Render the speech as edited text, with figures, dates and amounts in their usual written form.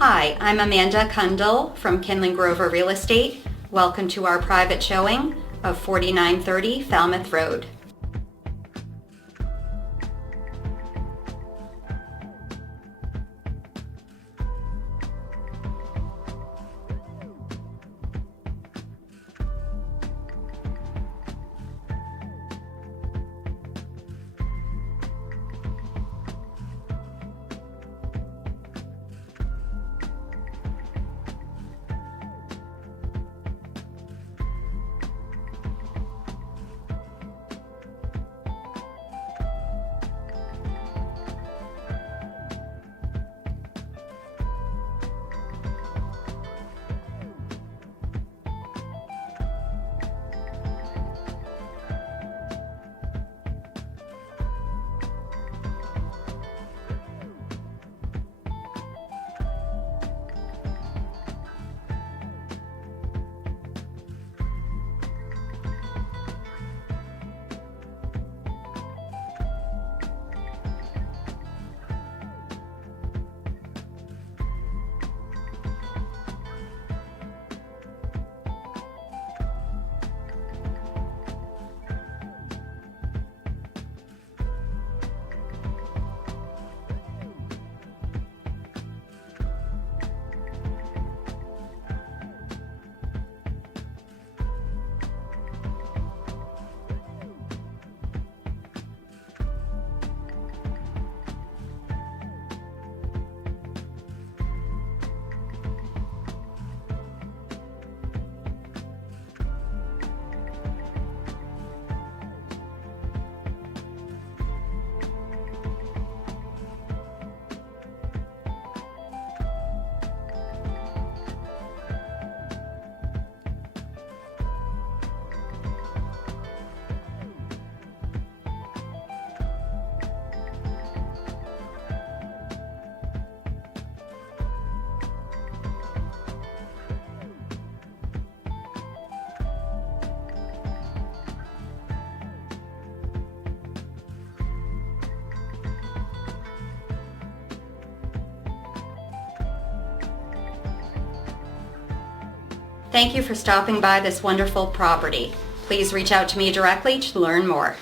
Hi, I'm Amanda Kundal from Kinlan Grover Real Estate. Welcome to our private showing of 4930 Falmouth Road. Thank you for stopping by this wonderful property. Please reach out to me directly to learn more.